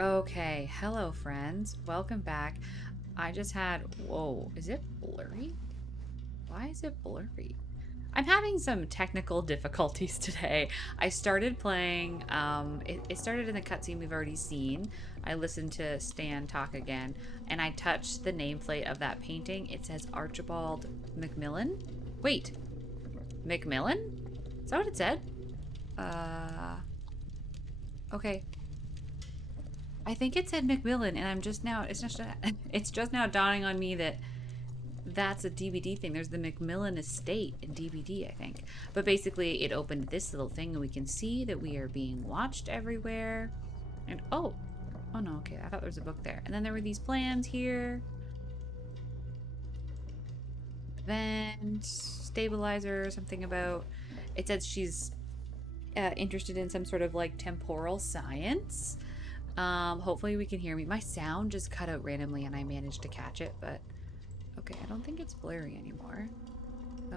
Okay, hello friends. Welcome back. I just had, whoa, is it blurry? Why is it blurry? I'm having some technical difficulties today. I started playing, it started in the cutscene we've already seen. I listened to Stan talk again, and I touched the nameplate of that painting. It says Archibald Macmillan. Wait, Macmillan? Is that what it said? Uh, okay. I think it said Macmillan, and I'm just now, it's just now dawning on me that that's a DBD thing. There's the Macmillan Estate in DBD, I think. But basically, it opened this little thing, and we can see that we are being watched everywhere. And oh no, okay, I thought there was a book there. And then there were these plans here. Vent, stabilizer, something about. It says she's interested in some sort of like temporal science. Hopefully we can hear me. My sound just cut out randomly, and I managed to catch it, but. Okay, I don't think it's blurry anymore.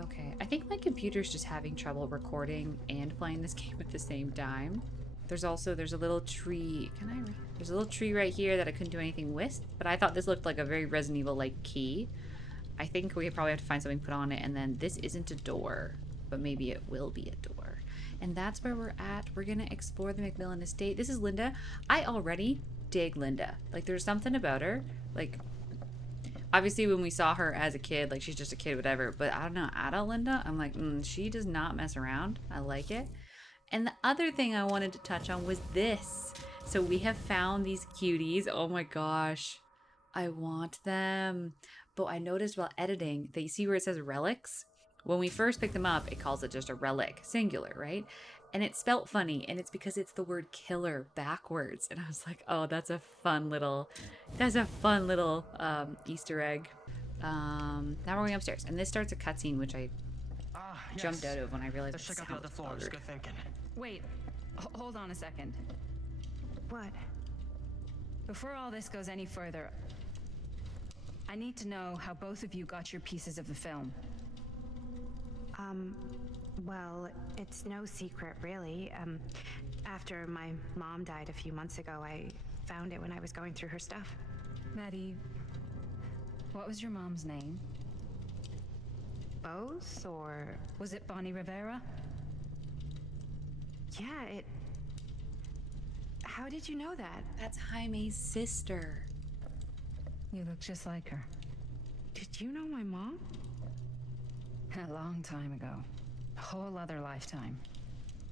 Okay, I think my computer's just having trouble recording and playing this game at the same time. There's a little tree. There's a little tree right here that I couldn't do anything with, but I thought this looked like a very Resident Evil-like key. I think we probably have to find something to put on it, and then this isn't a door, but maybe it will be a door. And that's where we're at. We're gonna explore the Macmillan Estate. This is Linda. I already dig Linda. Like, there's something about her. Like, obviously when we saw her as a kid, like she's just a kid, whatever, but I don't know, adult Linda, I'm like, she does not mess around. I like it. And the other thing I wanted to touch on was this. So we have found these cuties. Oh my gosh, I want them. But I noticed while editing that you see where it says relics. When we first picked them up, it calls it just a relic, singular, right? And it's spelt funny, and it's because it's the word killer backwards. And I was like, oh, that's a fun little Easter egg. Now we're going upstairs, and this starts a cutscene, which I jumped out of when I realized. Let's check out the other floors. Good thinking. Wait, hold on a second. What? Before all this goes any further, I need to know how both of you got your pieces of the film. Well, it's no secret, really. After my mom died a few months ago, I found it when I was going through her stuff. Maddie, what was your mom's name? Both, or... Was it Bonnie Rivera? Yeah, it... How did you know that? That's Jaime's sister. You look just like her. Did you know my mom? A long time ago. A whole other lifetime.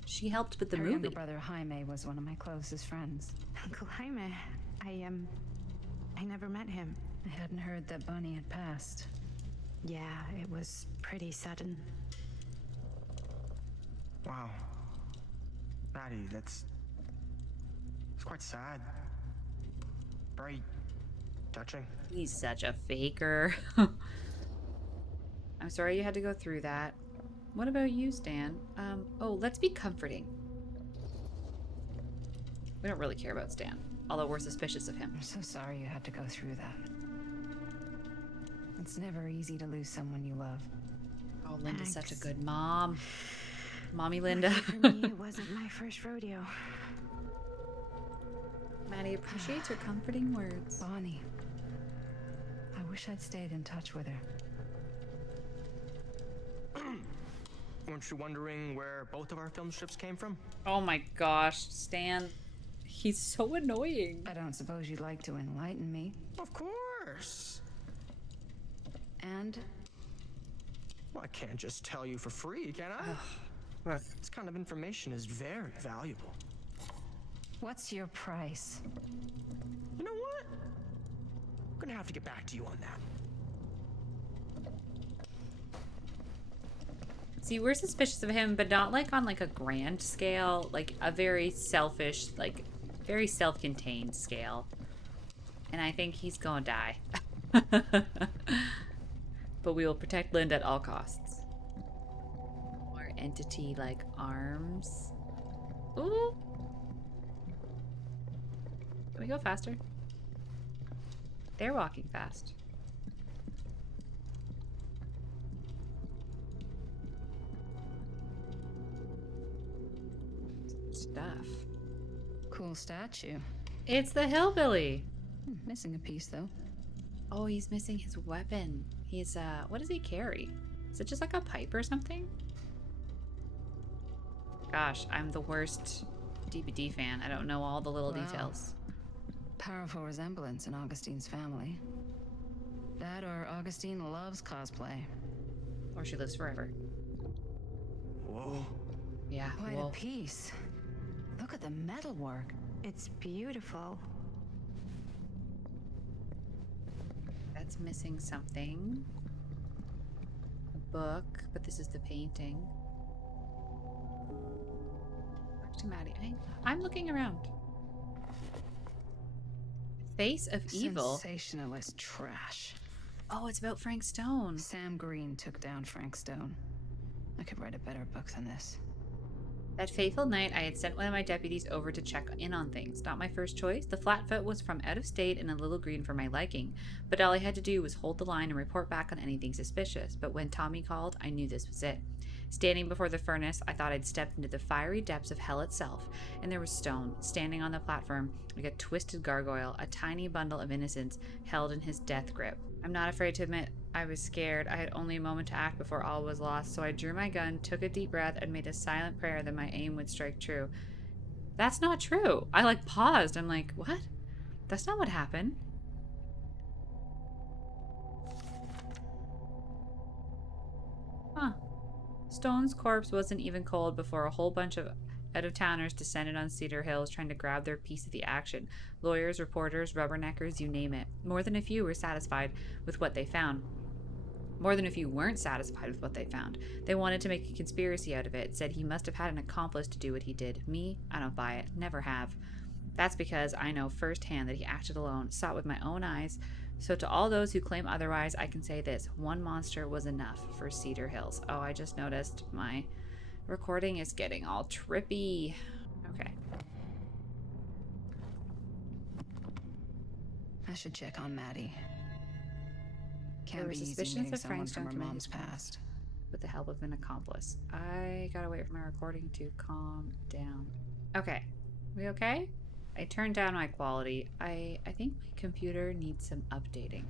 She helped with the Her movie. younger brother Jaime was one of my closest friends. Uncle Jaime. I never met him. I hadn't heard that Bonnie had passed. Yeah, it was pretty sudden. Wow. Maddie, it's quite sad. Very touching. He's such a faker. I'm sorry you had to go through that. What about you, Stan? Oh, let's be comforting. We don't really care about Stan, although we're suspicious of him. I'm so sorry you had to go through that. It's never easy to lose someone you love. Oh, Linda's such a Thanks. good mom. Mommy Linda. For me, it wasn't my first rodeo. Maddie appreciates her comforting words. Bonnie. I wish I'd stayed in touch with her. Weren't you wondering where both of our film strips came from? Oh my gosh, Stan. He's so annoying. I don't suppose you'd like to enlighten me. Of course. And Well, I can't just tell you for free, can I? This kind of information is very valuable. what's your price? You know what? I'm gonna have to get back to you on that. See, we're suspicious of him, but not like on like a grand scale, like a very selfish, like very self-contained scale. And I think he's gonna die. But we will protect Linda at all costs. More entity like arms. Ooh. Can we go faster? They're walking fast. Stuff. Cool statue. It's the hillbilly. Missing a piece, though. Oh, he's missing his weapon. He's, what does he carry? Is it just like a pipe or something? Gosh, I'm the worst DVD fan. I don't know all the little Wow. details. Powerful resemblance in Augustine's family. That or Augustine loves cosplay. Or she lives forever. Whoa. Yeah, Quite whoa. a piece. Look at the metalwork. It's beautiful. That's missing something. A book, but this is the painting. Back to Maddie. I'm looking around. Face of Evil. Sensationalist trash. Oh, it's about Frank Stone. Sam Green took down Frank Stone. I could write a better book than this. That fateful night, I had sent one of my deputies over to check in on things. Not my first choice. The Flatfoot was from out of state and a little green for my liking, but all I had to do was hold the line and report back on anything suspicious. But when Tommy called, I knew this was it. Standing before the furnace, I thought I'd stepped into the fiery depths of hell itself, and there was Stone, standing on the platform like a twisted gargoyle, a tiny bundle of innocence held in his death grip. I'm not afraid to admit I was scared. I had only a moment to act before all was lost, so I drew my gun, took a deep breath, and made a silent prayer that my aim would strike true. That's not true. I paused. I'm like, what? That's not what happened. Huh. Stone's corpse wasn't even cold before a whole bunch of out-of-towners descended on Cedar Hills trying to grab their piece of the action. Lawyers, reporters, rubberneckers, you name it. More than a few were satisfied with what they found. More than a few weren't satisfied with what they found. They wanted to make a conspiracy out of it, said he must have had an accomplice to do what he did. Me, I don't buy it. Never have. That's because I know firsthand that he acted alone, saw it with my own eyes. So to all those who claim otherwise, I can say this. One monster was enough for Cedar Hills. Oh, I just noticed my recording is getting all trippy. Okay. I should check on Maddie. There Can't were be easy suspicions meeting of someone Frank from her Stone mom's committing his past. with the help of an accomplice. I gotta wait for my recording to calm down. Okay. We okay? I turned down my quality. I think my computer needs some updating.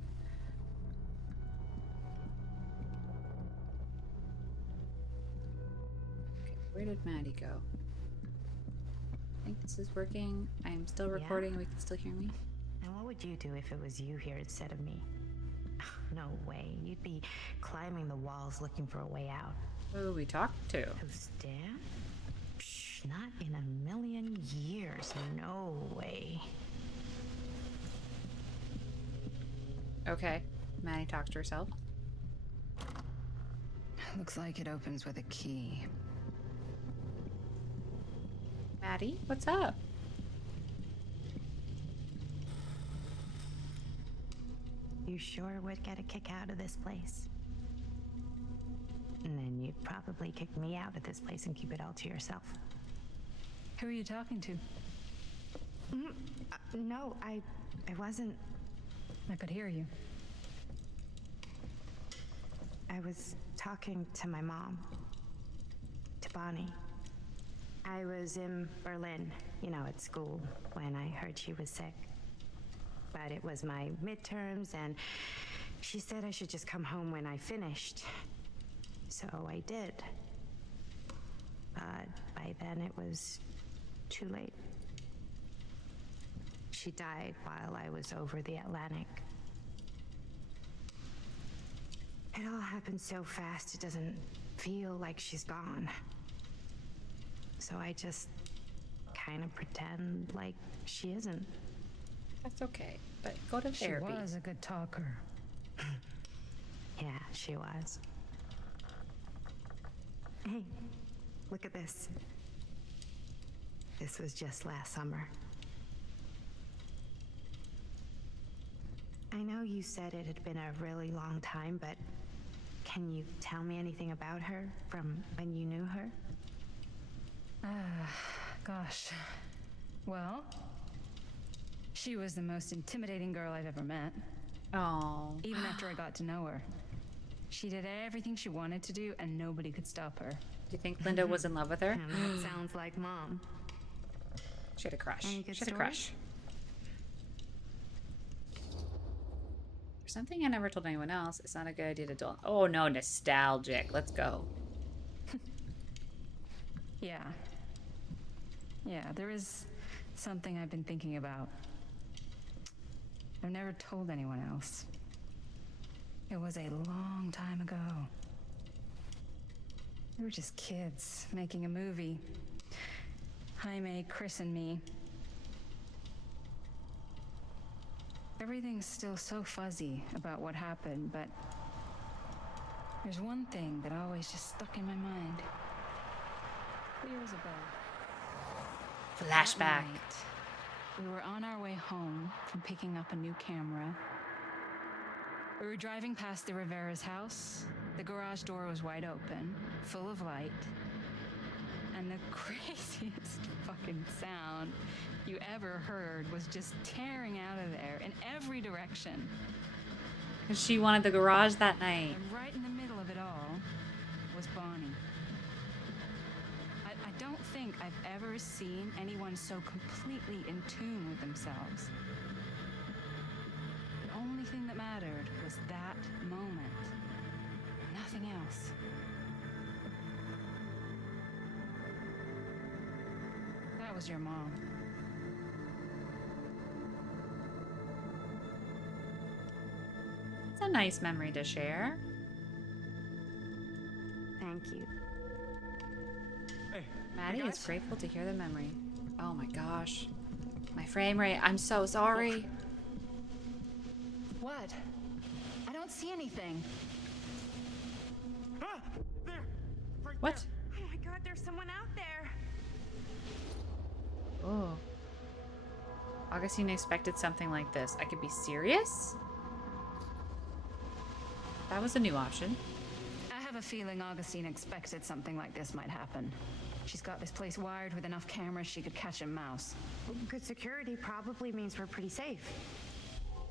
Okay, where did Maddie go? I think this is working. I'm still Yeah. recording. We can still hear me. And what would you do if it was you here instead of me? No way. You'd be climbing the walls looking for a way out. Who are we talking to? Who's Dan? Psh, not in a million years. No way. Okay. Maddie talks to herself. Looks like it opens with a key. Maddie, what's up? You sure would get a kick out of this place. And then you'd probably kick me out of this place and keep it all to yourself. Who are you talking to? No, I wasn't. I could hear you. I was talking to my mom. To Bonnie. I was in Berlin, at school, when I heard she was sick. But it was my midterms, and she said I should just come home when I finished. So I did. But by then it was too late. She died while I was over the Atlantic. It all happened so fast, it doesn't feel like she's gone. So I just kind of pretend like she isn't. That's okay, but go to She therapy. was a good talker. Yeah, she was. Hey, look at this. This was just last summer. I know you said it had been a really long time, but can you tell me anything about her from when you knew her? Gosh. Well, she was the most intimidating girl I've ever met. Oh. Even after I got to know her. She did everything she wanted to do, and nobody could stop her. Do you think Linda was in love with her? That sounds like Mom. She had a crush. Any good She had a stories? crush. something I never told anyone else, it's not a good idea to dull. Oh no, nostalgic. Let's go. Yeah. Yeah, there is something I've been thinking about. I've never told anyone else. It was a long time ago. We were just kids making a movie. Jaime, Chris, and me. Everything's still so fuzzy about what happened, but there's one thing that always just stuck in my mind. Years ago. Flashback. That night, we were on our way home from picking up a new camera. We were driving past the Rivera's house. The garage door was wide open, full of light. And the craziest fucking sound you ever heard was just tearing out of there in every direction. Because she wanted the garage that night. And right in the middle of it all was Bonnie. I don't think I've ever seen anyone so completely in tune with themselves. The only thing that mattered was that moment. Nothing else. That was your mom. It's a nice memory to share. Thank you. Hey, Maddie hey is guys. grateful to hear the memory. Oh my gosh. My frame rate. I'm so sorry. What? I don't see anything. Ah, there, right What? there. Oh my god, there's someone out there. Oh. Augustine expected something like this. I could be serious? That was a new option. I have a feeling Augustine expected something like this might happen. She's got this place wired with enough cameras she could catch a mouse. Good security probably means we're pretty safe.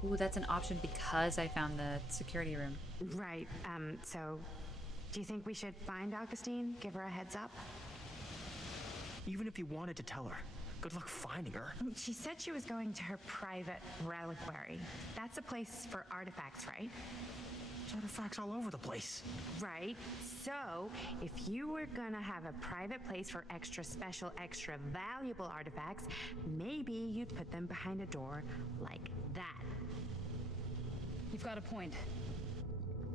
Ooh, that's an option because I found the security room. Right, so do you think we should find Augustine? Give her a heads up? Even if you wanted to tell her, good luck finding her. She said she was going to her private reliquary. That's a place for artifacts, right? There's artifacts all over the place. Right. So, if you were gonna have a private place for extra special, extra valuable artifacts, maybe you'd put them behind a door like that. You've got a point.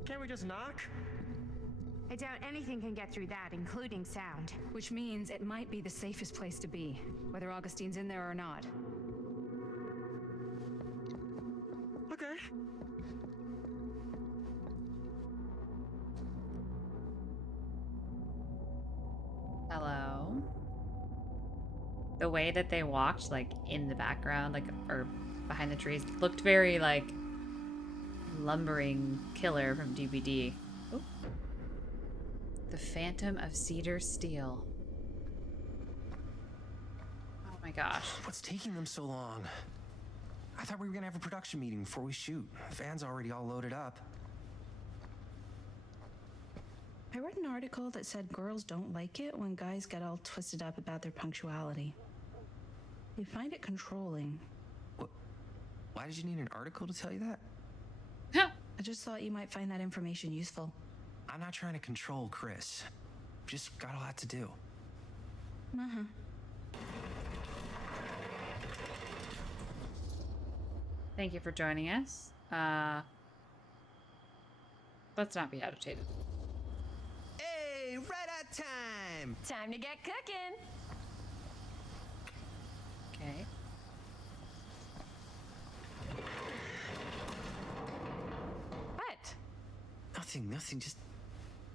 Can't we just knock? I doubt anything can get through that, including sound. Which means it might be the safest place to be, whether Augustine's in there or not. Okay. Hello. The way that they walked, like in the background, like or behind the trees, looked very like lumbering killer from DVD. Oh. The Phantom of Cedar Steel. Oh my gosh. What's taking them so long? I thought we were gonna have a production meeting before we shoot. The van's already all loaded up. I read an article that said girls don't like it when guys get all twisted up about their punctuality. They find it controlling. What? Why did you need an article to tell you that? I just thought you might find that information useful. I'm not trying to control Chris. Just got a lot to do. Uh-huh. Thank you for joining us. Let's not be agitated. Hey, right on time! Time to get cooking. Okay. What? Nothing, just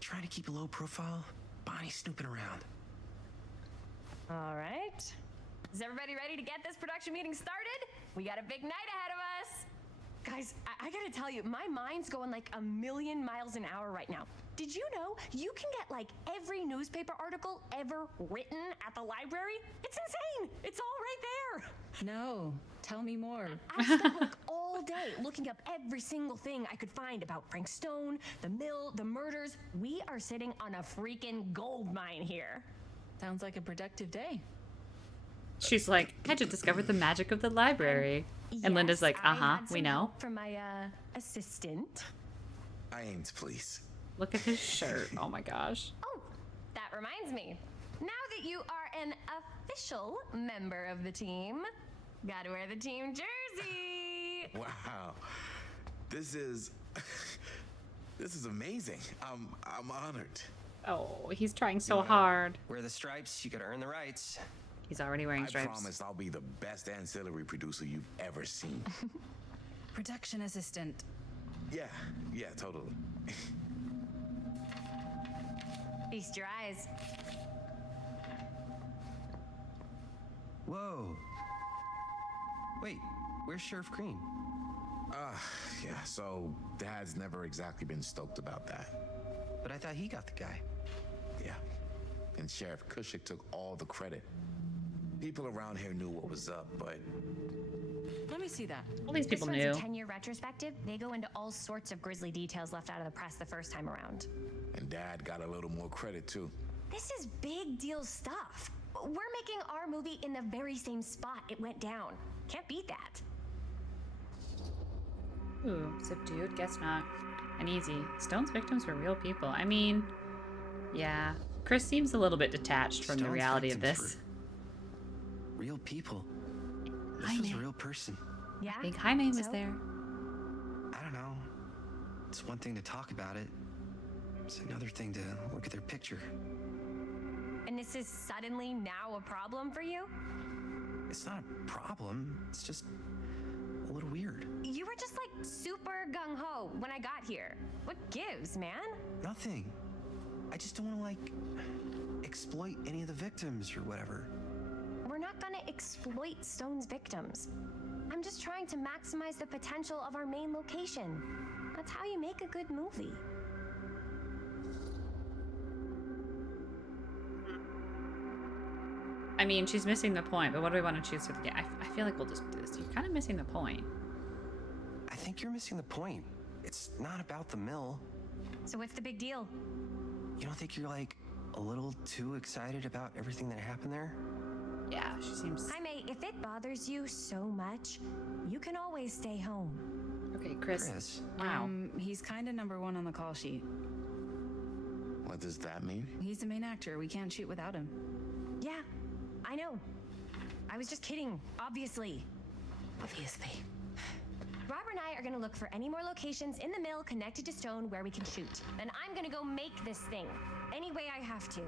trying to keep a low profile. Bonnie snooping around. All right. Is everybody ready to get this production meeting started? We got a big night ahead of us. Guys, I gotta tell you, my mind's going like a million miles an hour right now. Did you know you can get like every newspaper article ever written at the library? It's insane. It's all right there. No, tell me more. I spent like all day looking up every single thing I could find about Frank Stone, the mill, the murders. We are sitting on a freaking gold mine here. Sounds like a productive day. She's like, I just discovered the magic of the library. And Linda's like, I uh-huh, had some we know. help from my assistant. I aim to please. Look at his shirt. Oh my gosh. Oh, that reminds me. Now that you are an official member of the team, gotta wear the team jersey. Wow. This is this is amazing. I'm honored. Oh, he's trying so wanna hard. Wear the stripes, you gotta earn the rights. He's already wearing I stripes. promise I'll be the best ancillary producer you've ever seen. Production assistant. Yeah, totally. Feast your eyes. Whoa. Wait, where's Sheriff Green? Yeah, so Dad's never exactly been stoked about that. But I thought he got the guy. Yeah. And Sheriff Kushik took all the credit. People around here knew what was up, but Let me see that. All these people this knew. one's a 10-year retrospective. They go into all sorts of grisly details left out of the press the first time around. and Dad got a little more credit too. This is big deal stuff. We're making our movie in the very same spot it went down. Can't beat that. Ooh, subdued? Guess not. Uneasy. Stone's victims were real people. I mean, yeah. Chris seems a little bit detached from the Stone's reality of victims this. were real people. This Jaime. was a real person. Yeah. I think Jaime was So? there. I don't know. It's one thing to talk about it. It's another thing to look at their picture. And this is suddenly now a problem for you? It's not a problem. It's just a little weird. You were just like super gung-ho when I got here. What gives, man? Nothing. I just don't want to, like, exploit any of the victims or whatever. We're not gonna exploit Stone's victims. I'm just trying to maximize the potential of our main location. That's how you make a good movie. I mean, she's missing the point, but what do we want to choose for the game? I feel like we'll just do this. You're kind of missing the point. I think you're missing the point. It's not about the mill. So what's the big deal? You don't think you're, like, a little too excited about everything that happened there? Yeah, she seems... Jaime, if it bothers you so much, you can always stay home. Okay, Chris. Chris. Wow. He's kind of number one on the call sheet. What does that mean? He's the main actor. We can't shoot without him. Yeah, I know. I was just kidding, obviously. Obviously. Robert and I are gonna look for any more locations in the mill connected to Stone where we can shoot. And I'm gonna go make this thing any way I have to.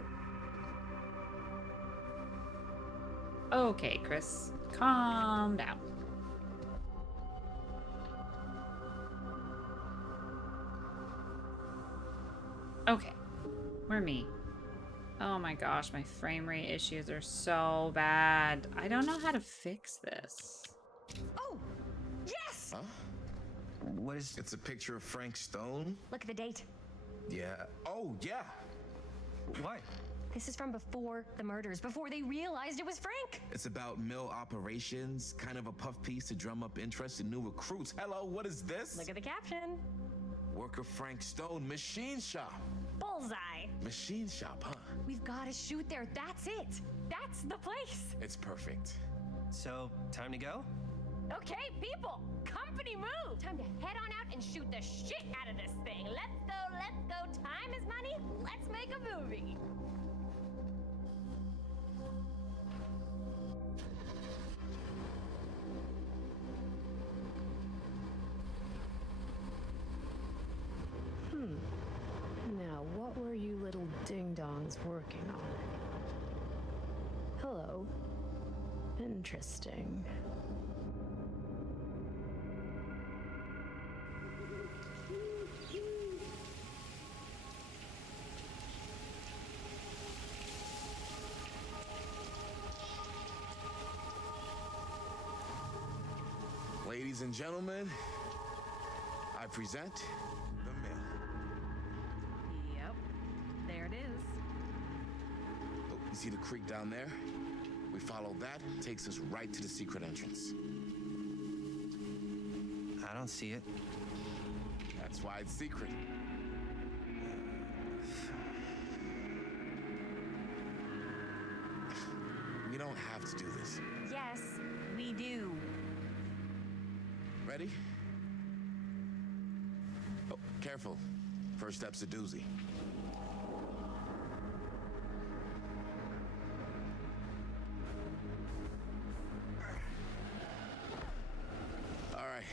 Okay, Chris. Calm down. Okay. Where me? Oh my gosh, my frame rate issues are so bad. I don't know how to fix this. Oh, yes! Huh? What is... It's a picture of Frank Stone? Look at the date. Yeah. Oh, yeah. What? This is from before the murders, before they realized it was Frank. It's about mill operations, kind of a puff piece to drum up interest in new recruits. Hello, what is this? Look at the caption. Worker Frank Stone, machine shop. Bullseye. Machine shop, huh? We've got to shoot there. That's it. That's the place. It's perfect. So, time to go? Okay, people, company move. Time to head on out and shoot the shit out of this thing. Let's go, let's go. Time is money. Let's make a movie. Now, what were you little ding-dongs working on? Hello. Interesting. Ladies and gentlemen, I present The Mill. Yep. There it is. Oh, you see the creek down there? We follow that, takes us right to the secret entrance. I don't see it. That's why it's secret. We don't have to do this. Yes, we do. Ready? Oh, careful. First step's a doozy. All right.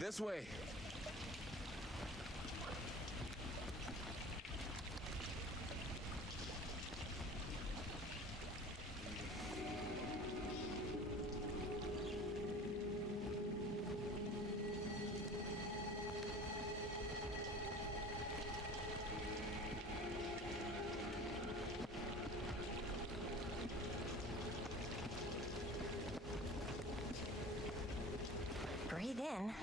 This way. Breathe in.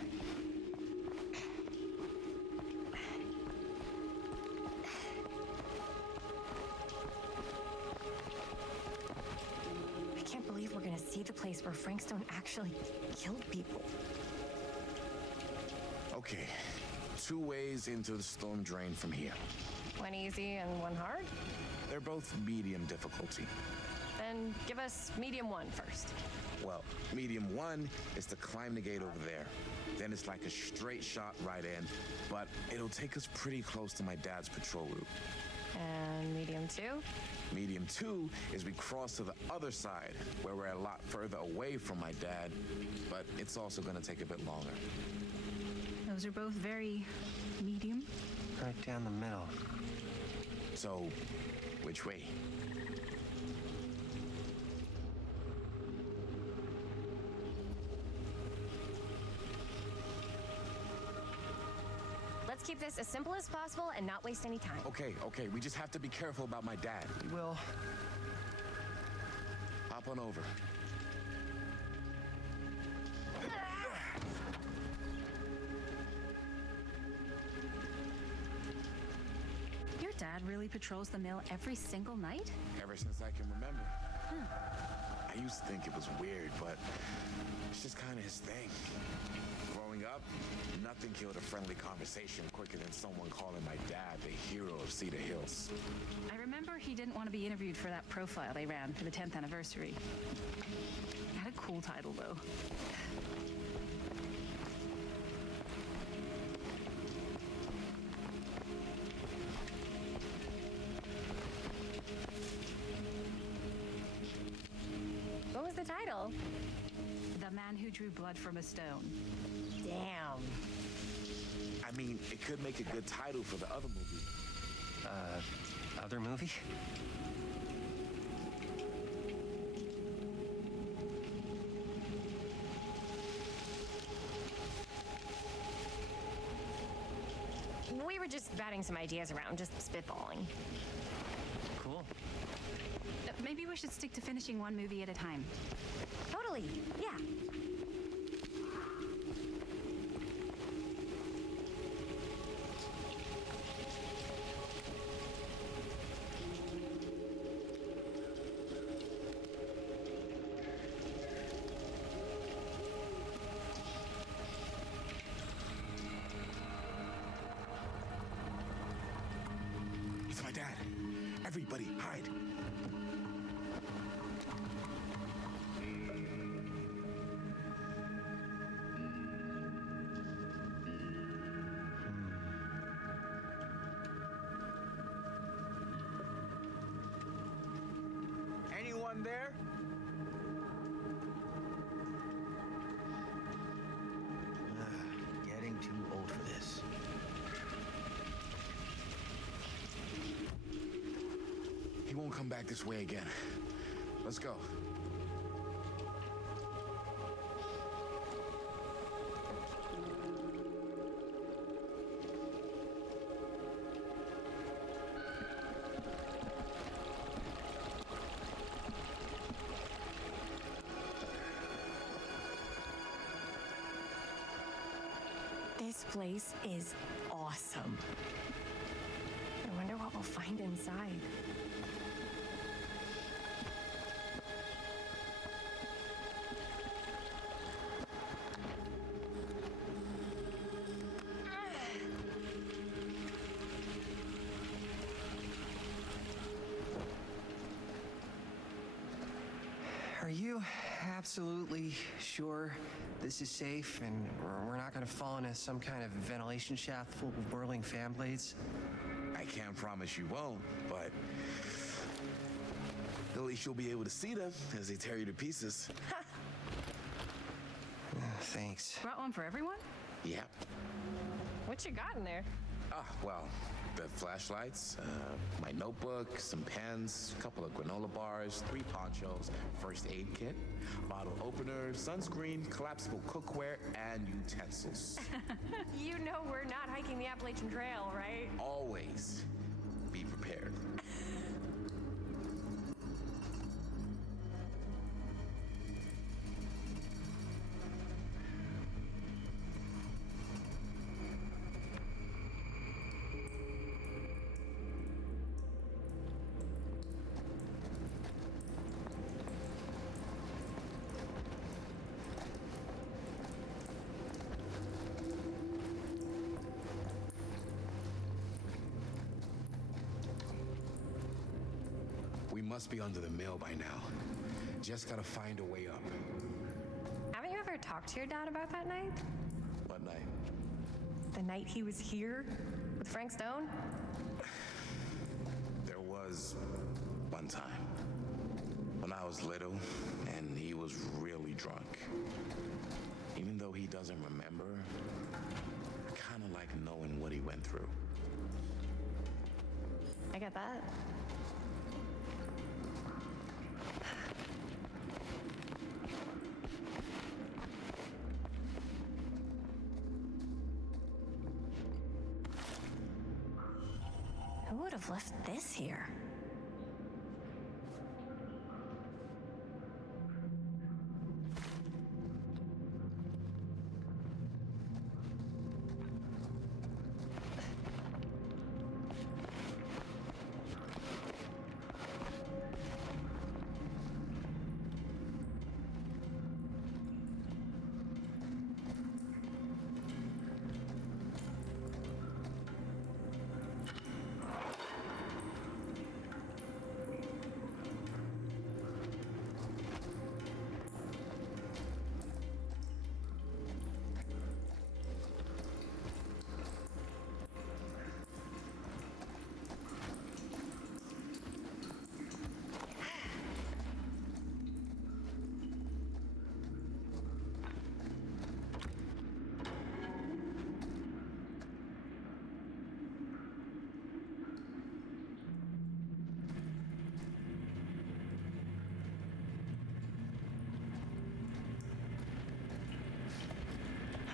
I can't believe we're gonna see the place where Frank Stone actually killed people. Okay. 2 ways into the storm drain from here. One easy and one hard? They're both medium difficulty. Then give us medium one first. Well, medium 1 is to climb the gate over there. Then it's like a straight shot right in, but it'll take us pretty close to my dad's patrol route. And medium two? Medium 2 is we cross to the other side, where we're a lot further away from my dad, but it's also gonna take a bit longer. Those are both very medium. Right down the middle. So, which way? Let's keep this as simple as possible and not waste any time. Okay, we just have to be careful about my dad. We will. Hop on over. Your dad really patrols the mill every single night? Ever since I can remember. I used to think it was weird, but it's just kind of his thing. Growing up, nothing killed a friendly conversation quicker than someone calling my dad the hero of Cedar Hills. I remember he didn't want to be interviewed for that profile they ran for the 10th anniversary. It had a cool title, though. What was the title? The Man Who Drew Blood from a Stone. Damn. I mean, it could make a good title for the other movie. Other movie? We were just batting some ideas around, just spitballing. Cool. Maybe we should stick to finishing one movie at a time. Totally, yeah. It's my dad. Everybody, hide. Anyone there? Getting too old for this. He won't come back this way again. Let's go. This place is awesome. I wonder what we'll find inside. Are you absolutely sure this is safe and we're not gonna fall into some kind of ventilation shaft full of whirling fan blades? I can't promise you won't, but at least you'll be able to see them as they tear you to pieces. Thanks. Brought one for everyone? Yep. What you got in there? Well, the flashlights, my notebook, some pens, a couple of granola bars, 3 ponchos, first aid kit, bottle opener, sunscreen, collapsible cookware, and utensils. You know we're not hiking the Appalachian Trail, right? Always be prepared. We must be under the mill by now. Just gotta find a way up. Haven't you ever talked to your dad about that night? What night? The night he was here with Frank Stone? There was one time when I was little and he was really drunk. Even though he doesn't remember, I kind of like knowing what he went through. I get that. Who would have left this here?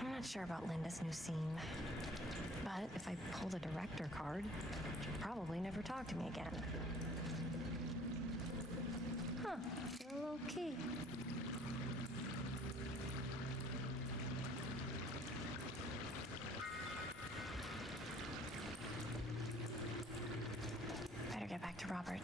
I'm not sure about Linda's new scene, but if I pull the director card, she'll probably never talk to me again. Huh, a little key. Better get back to Robert.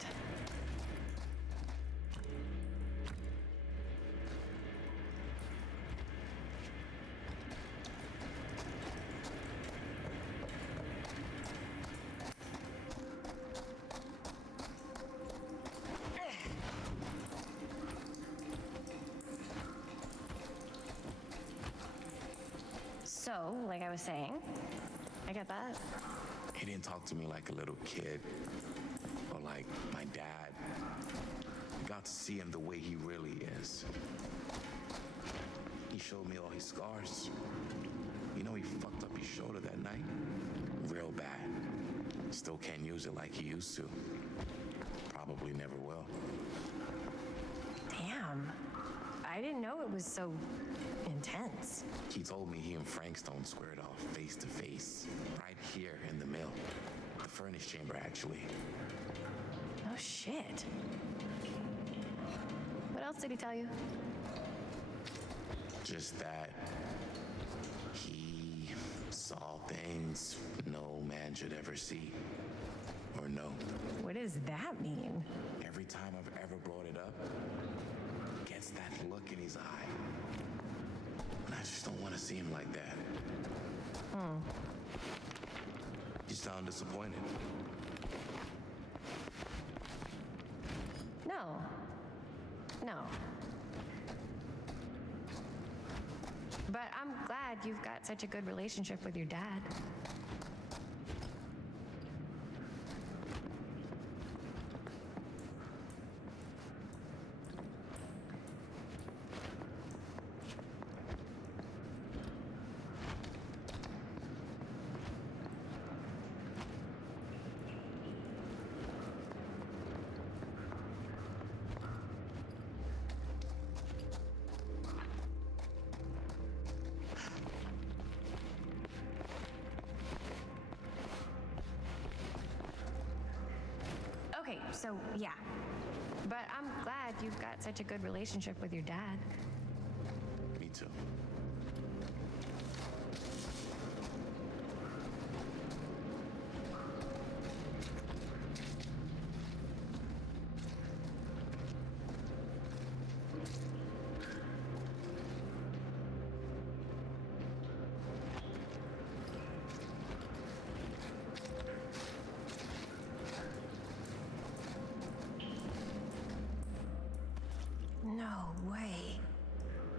So, like I was saying, I get that. He didn't talk to me like a little kid or like my dad. I got to see him the way he really is. He showed me all his scars. You know, he fucked up his shoulder that night. Real bad. Still can't use it like he used to. Probably never will. Damn. I didn't know it was so intense. He told me he and Frank Stone squared off face to face, right here in the mill. The furnace chamber, actually. No shit. What else did he tell you? Just that he saw things no man should ever see or know. What does that mean? Every time I've ever brought it up, gets that look in his eye. And I just don't want to see him like that. You sound disappointed. No. No. glad you've got such a good relationship with your dad. Okay, so yeah. But I'm glad you've got such a good relationship with your dad. Me too. No way.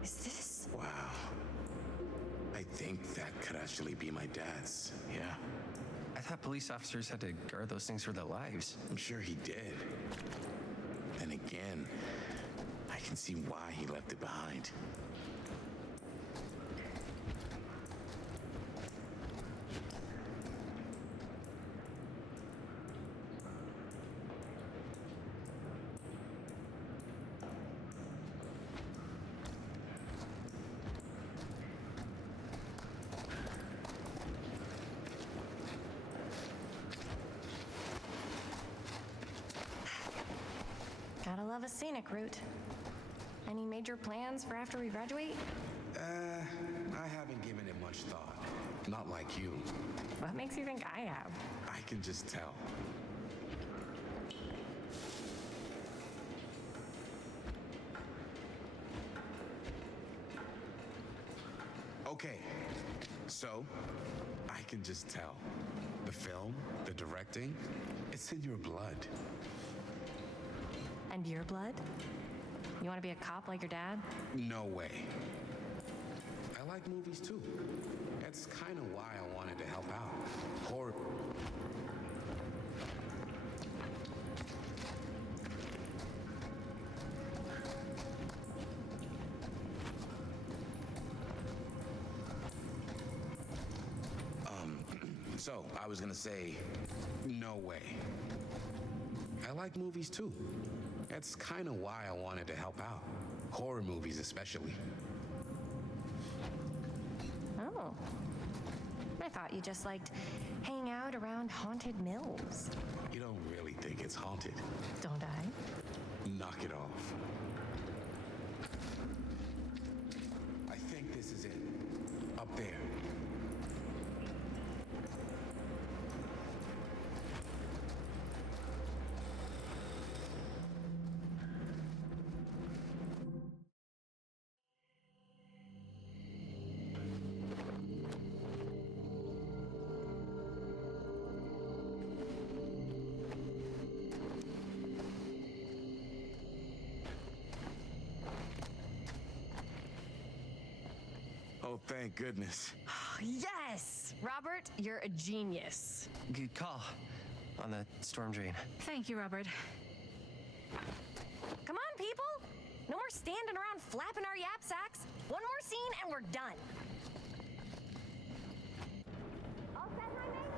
Is this? Wow. I think that could actually be my dad's. Yeah. I thought police officers had to guard those things for their lives. I'm sure he did. And again, I can see why he left it behind. Gotta love a scenic route. Any major plans for after we graduate? I haven't given it much thought. Not like you. What makes you think I have? I can just tell. Okay, so I can just tell. The film, the directing, it's in your blood. And your blood? You want to be a cop like your dad? No way. I like movies too. That's kind of why I wanted to help out. Horror. So I was gonna say, no way. I like movies too. That's kind of why I wanted to help out. Horror movies especially. Oh. I thought you just liked hanging out around haunted mills. You don't really think it's haunted. Don't I? Knock it off. I think this is it. Up there. Oh, thank goodness. Yes! Robert, you're a genius. Good call on the storm drain. Thank you, Robert. Come on, people! No more standing around flapping our yap sacks. One more scene and we're done. All set, my mate?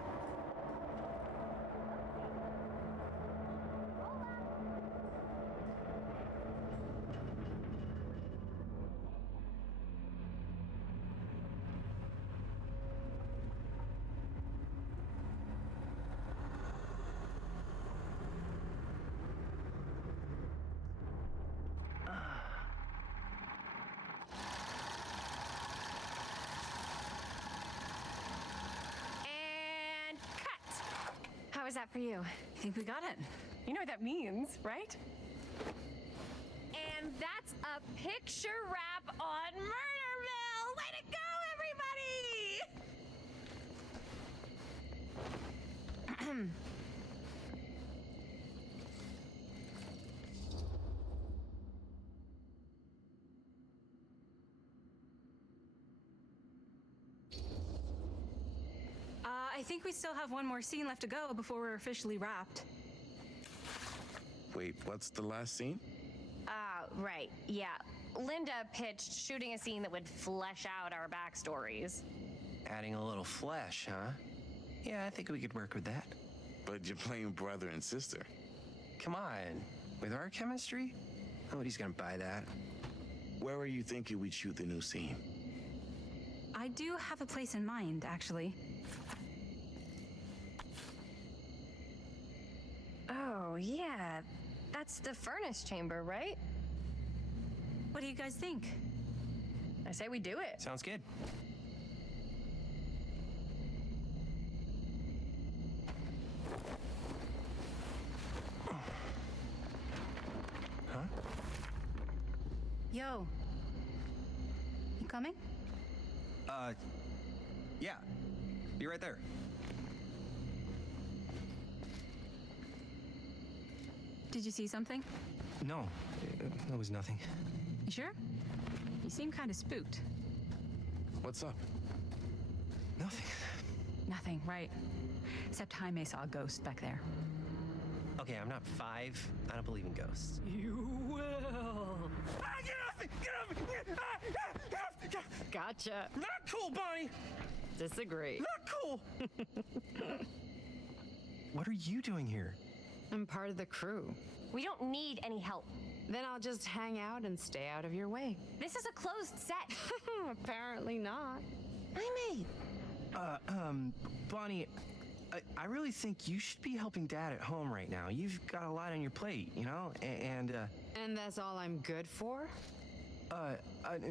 And cut! How was that for you? I think we got it. You know what that means, right? And that's a picture wrap on Murderville! Way to go, everybody! I think we still have one more scene left to go before we're officially wrapped. Wait, what's the last scene? Right. Yeah. Linda pitched shooting a scene that would flesh out our backstories. Adding a little flesh, huh? Yeah, I think we could work with that. But you're playing brother and sister. Come on. With our chemistry? Nobody's gonna buy that. Where are you thinking we'd shoot the new scene? I do have a place in mind, actually. Oh, yeah. That's the furnace chamber, right? What do you guys think? I say we do it. Sounds good. Huh? Yo. You coming? Yeah. Be right there. Did you see something? No, it was nothing. You sure? You seem kind of spooked. What's up? Nothing. Nothing, right. Except Jaime saw a ghost back there. Okay, I'm not 5. I don't believe in ghosts. You will. Ah, get off me! Get off me! Get off! Gotcha. Not cool, Bonnie! Disagree. Not cool! What are you doing here? I'm part of the crew. We don't need any help. Then I'll just hang out and stay out of your way. This is a closed set. Apparently not. Jaime! Bonnie, I really think you should be helping Dad at home right now. You've got a lot on your plate, you know? And that's all I'm good for?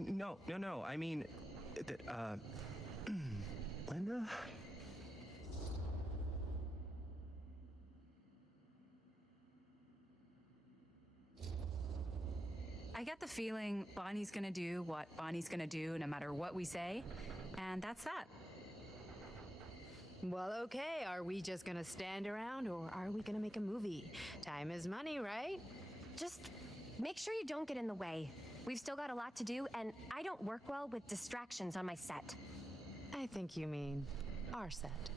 no. I mean, Linda? I get the feeling Bonnie's gonna do what Bonnie's gonna do no matter what we say, and that's that. Well, okay. Are we just gonna stand around or are we gonna make a movie? Time is money, right? Just make sure you don't get in the way. We've still got a lot to do, and I don't work well with distractions on my set. I think you mean our set.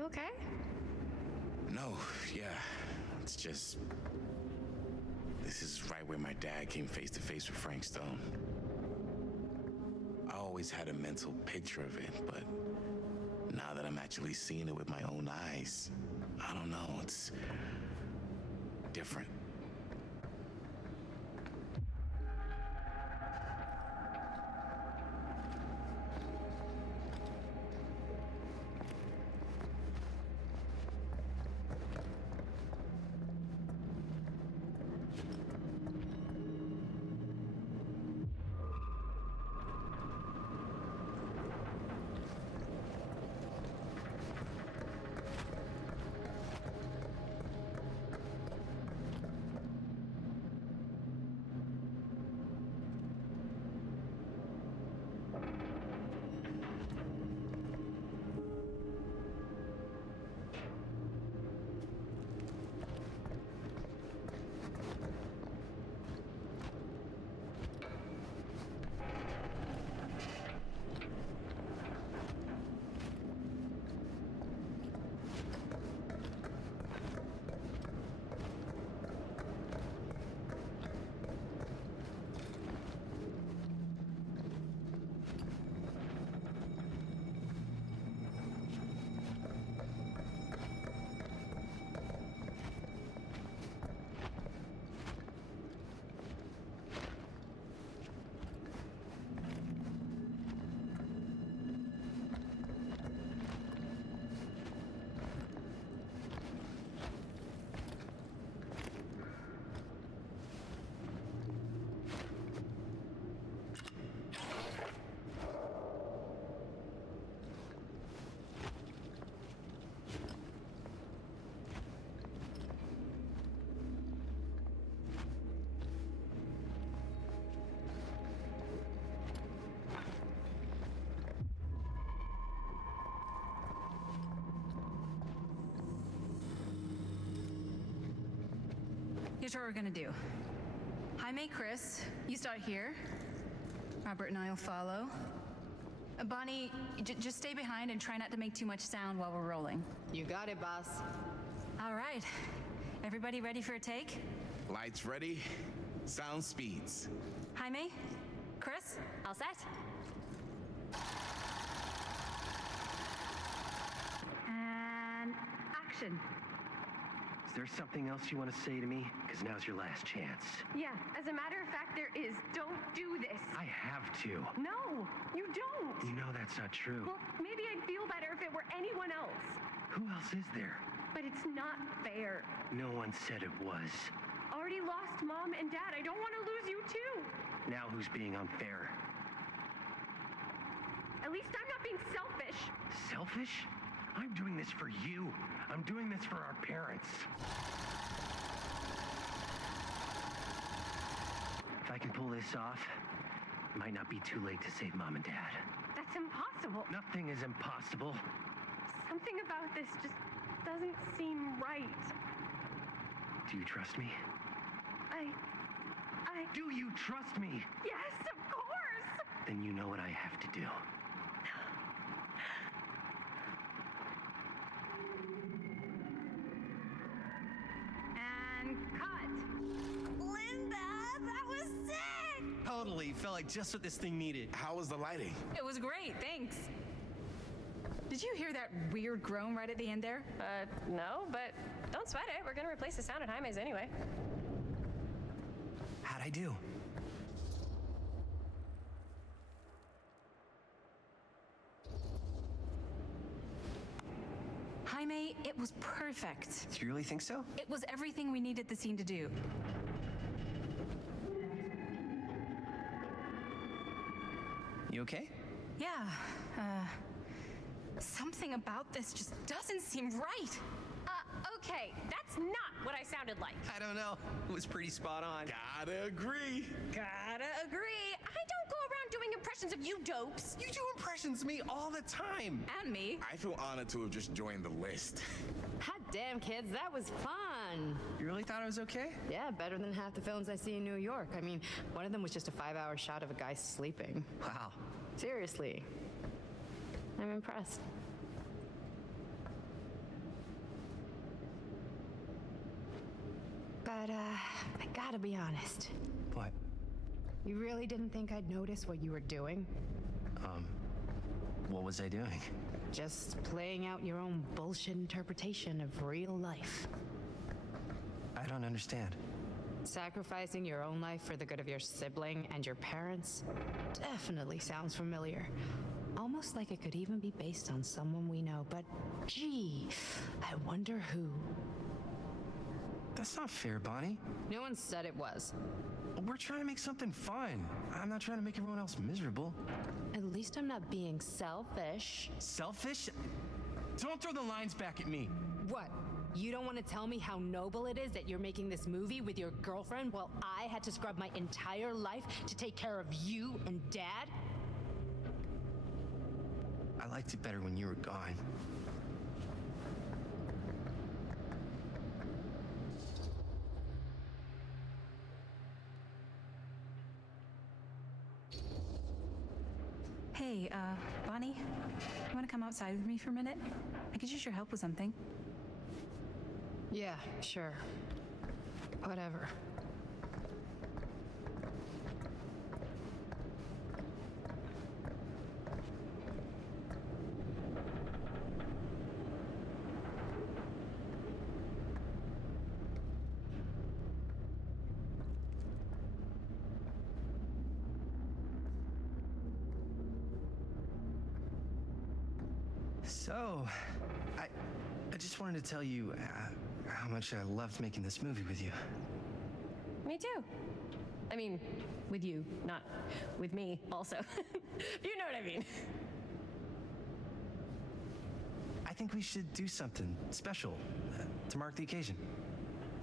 You okay? No, yeah. It's just. This is right where my dad came face to face with Frank Stone. I always had a mental picture of it, but now that I'm actually seeing it with my own eyes, I don't know, it's different. Here's what we're gonna do. Jaime, Chris, you start here. Robert and I will follow. Bonnie, just stay behind and try not to make too much sound while we're rolling. You got it, boss. All right. Everybody ready for a take? Lights ready, sound speeds. Jaime? Chris? All set? And action. Is there something else you want to say to me? Because now's your last chance. Yeah, as a matter of fact, there is. Don't do this. I have to. No, you don't. You know that's not true. Well, maybe I'd feel better if it were anyone else. Who else is there? But it's not fair. No one said it was. Already lost Mom and Dad. I don't want to lose you too. Now who's being unfair? At least I'm not being selfish. Selfish? I'm doing this for you. I'm doing this for our parents. If I can pull this off, it might not be too late to save Mom and Dad. That's impossible. Nothing is impossible. Something about this just doesn't seem right. Do you trust me? Do you trust me? Yes, of course! Then you know what I have to do. And cut. Linda, that was sick! Totally. Felt like just what this thing needed. How was the lighting? It was great, thanks. Did you hear that weird groan right at the end there? No, but don't sweat it. We're gonna replace the sound at Jaime's anyway. How'd I do? Jaime, it was perfect. Do you really think so? It was everything we needed the scene to do. You okay? Yeah, something about this just doesn't seem right. Okay, that's not what I sounded like. I don't know. It was pretty spot on. Gotta agree. Gotta agree. I don't go around doing impressions of you dopes. You do impressions of me all the time. And me. I feel honored to have just joined the list. Hot damn, kids, that was fun. You really thought I was okay? Yeah, better than half the films I see in New York. I mean, one of them was just a 5-hour shot of a guy sleeping. Wow. Seriously. I'm impressed. But, I gotta be honest. What? You really didn't think I'd notice what you were doing? What was I doing? Just playing out your own bullshit interpretation of real life. I don't understand. Sacrificing your own life for the good of your sibling and your parents definitely sounds familiar. Almost like it could even be based on someone we know, but gee, I wonder who. That's not fair, Bonnie. No one said it was. We're trying to make something fun. I'm not trying to make everyone else miserable. At least I'm not being selfish. Selfish? Don't throw the lines back at me. What? You don't want to tell me how noble it is that you're making this movie with your girlfriend while I had to scrub my entire life to take care of you and Dad? I liked it better when you were gone. Hey, Bonnie, you want to come outside with me for a minute? I could use your help with something. Yeah, sure. Whatever. So, I just wanted to tell you how much I loved making this movie with you. Me too. I mean, with you, not with me, also. You know what I mean. I think we should do something special to mark the occasion.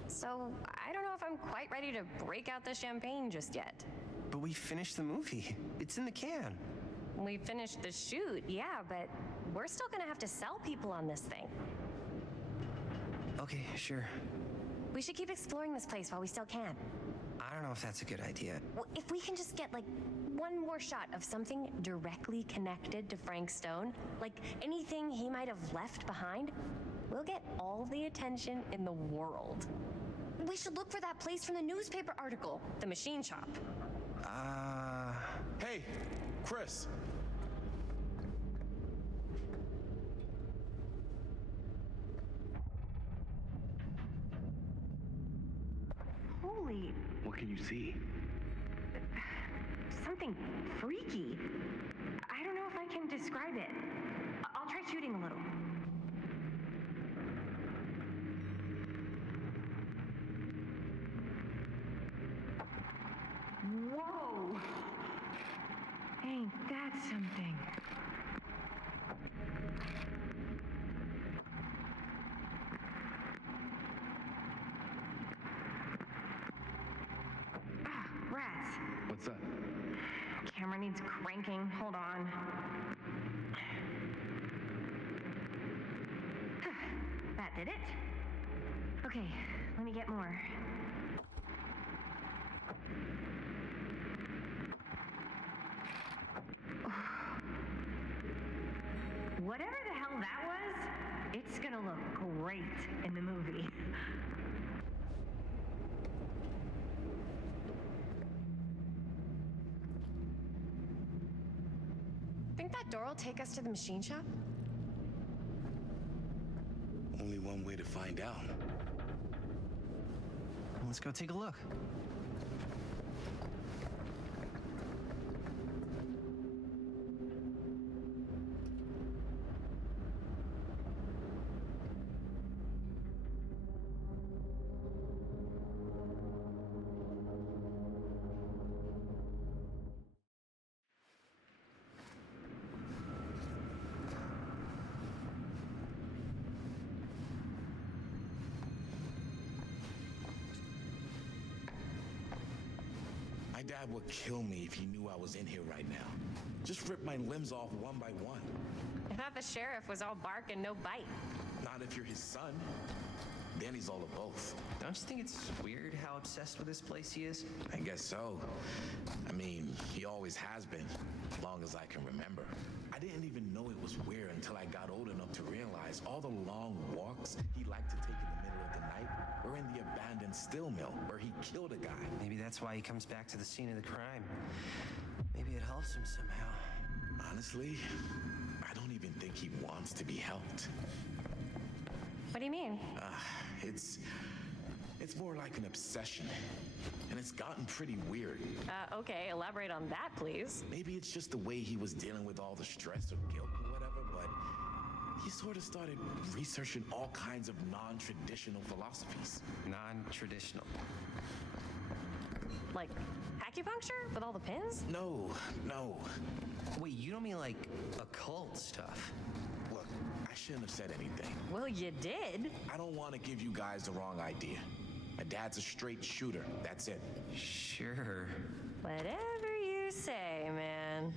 So, I don't know if I'm quite ready to break out the champagne just yet. But we finished the movie. It's in the can. We finished the shoot, yeah, but we're still gonna have to sell people on this thing. Okay, sure. We should keep exploring this place while we still can. I don't know if that's a good idea. Well, if we can just get, like, one more shot of something directly connected to Frank Stone, like anything he might have left behind, we'll get all the attention in the world. We should look for that place from the newspaper article, the machine shop. Hey, Chris. Holy, What can you see? something freaky. I don't know if I can describe it. I'll try shooting a little. Whoa! Ain't that something? Ah, rats. What's that? Camera needs cranking. Hold on. That did it. Okay, let me get more. Whatever the hell that was, it's gonna look great in the movie. Think that door will take us to the machine shop? Only one way to find out. Let's go take a look. My dad would kill me if he knew I was in here right now. Just rip my limbs off one by one. I thought the sheriff was all bark and no bite. Not if you're his son. Then he's all of both. Don't you think it's weird how obsessed with this place he is? I guess so. I mean, he always has been, long as I can remember. I didn't even know it was weird until I got old enough to realize all the long walks he liked to take in the middle of the night right? Or in the abandoned steel mill where he killed a guy. Maybe that's why he comes back to the scene of the crime. Maybe it helps him somehow. Honestly, I don't even think he wants to be helped. What do you mean? It's more like an obsession. And it's gotten pretty weird. Okay, elaborate on that, please. Maybe it's just the way he was dealing with all the stress or guilt or whatever, but he sort of started researching all kinds of non-traditional philosophies. Non-traditional. Like acupuncture with all the pins? No. Wait, you don't mean like occult stuff? Look, I shouldn't have said anything. Well, you did. I don't want to give you guys the wrong idea. My dad's a straight shooter. That's it. Sure. Whatever you say, man.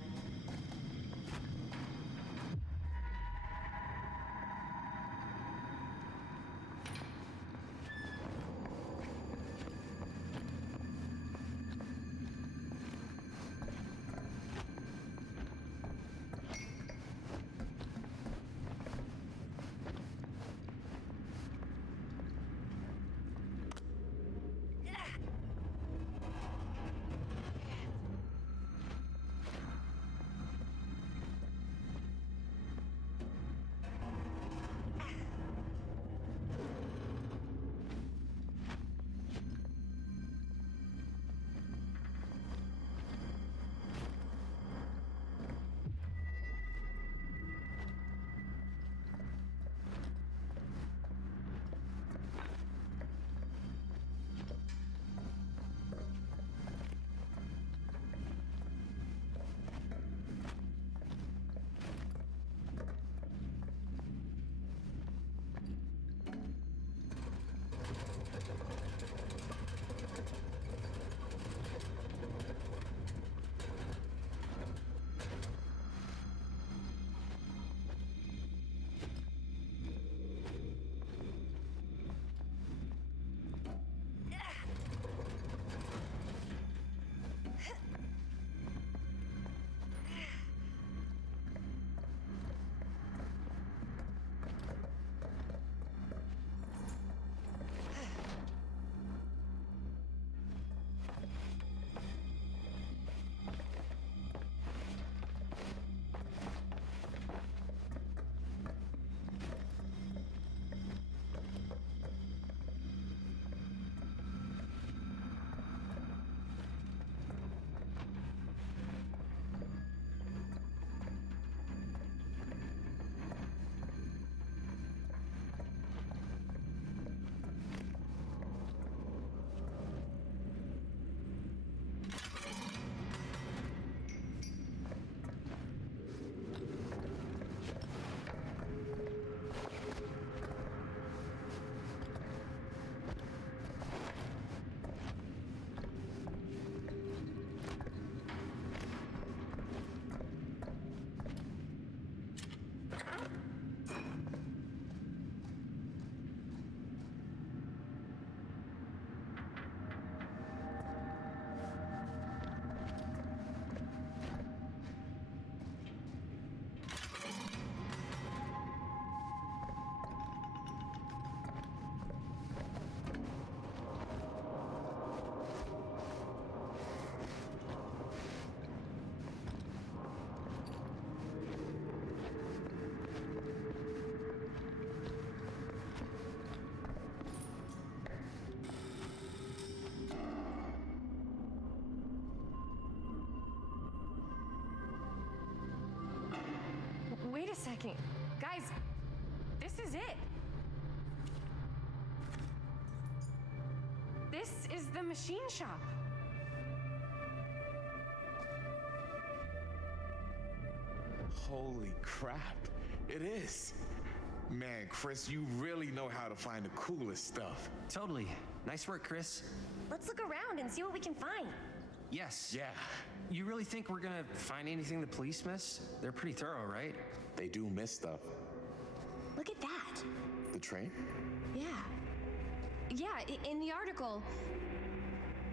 Wait a second. Guys, this is it. This is the machine shop. Holy crap. It is. Man, Chris, you really know how to find the coolest stuff. Totally. Nice work, Chris. Let's look around and see what we can find. Yes. Yeah, You really think we're gonna find anything the police miss? They're pretty thorough, right? they do miss stuff. Look at that. The train? Yeah. Yeah, in the article,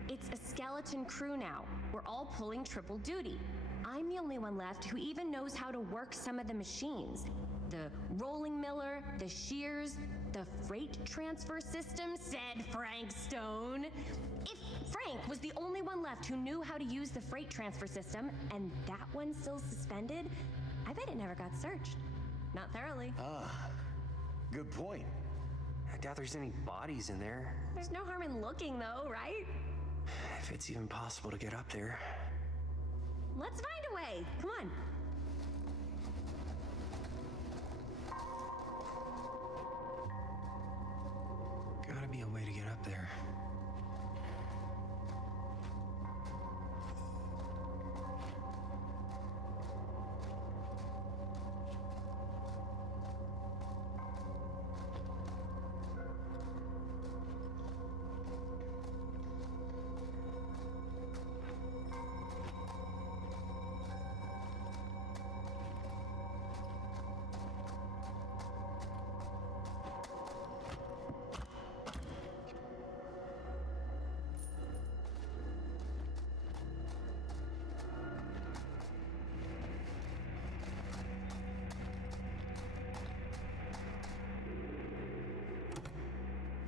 it's a skeleton crew now. We're all pulling triple duty. I'm the only one left who even knows how to work some of the machines. The rolling miller, the shears, the freight transfer system, said Frank Stone. If Frank was the only one left who knew how to use the freight transfer system, and that one's still suspended, I bet it never got searched. Not thoroughly. Good point. I doubt there's any bodies in there. There's no harm in looking, though, right? If it's even possible to get up there. Let's find a way. Come on. Gotta be a way to get up there.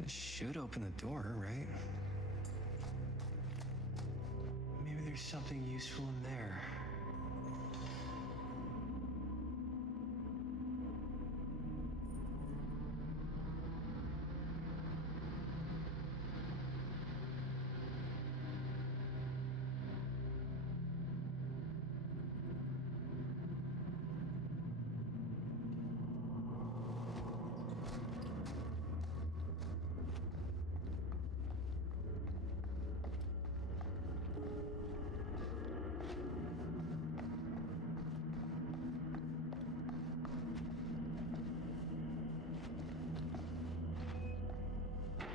This should open the door, right? Maybe there's something useful in there.